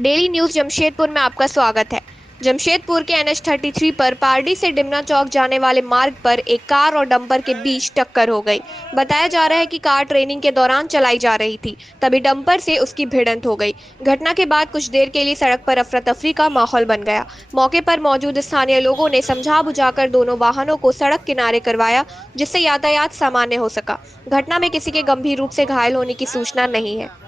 Daily news Jamshedpur में आपका स्वागत है। जमशेदपुर के NH-33 पर पारडी से डिमना चौक जाने वाले मार्ग पर एक कार और डंपर के बीच टक्कर हो गई। बताया जा रहा है कि कार ट्रेनिंग के दौरान चलाई जा रही थी, तभी डंपर से उसकी भिड़ंत हो गई। घटना के बाद कुछ देर के लिए सड़क पर अफरा तफरी का माहौल बन गया। मौके पर मौजूद स्थानीय लोगों ने समझा बुझाकर दोनों वाहनों को सड़क किनारे करवाया, जिससे यातायात सामान्य हो सका। घटना में किसी के गंभीर रूप से घायल होने की सूचना नहीं है।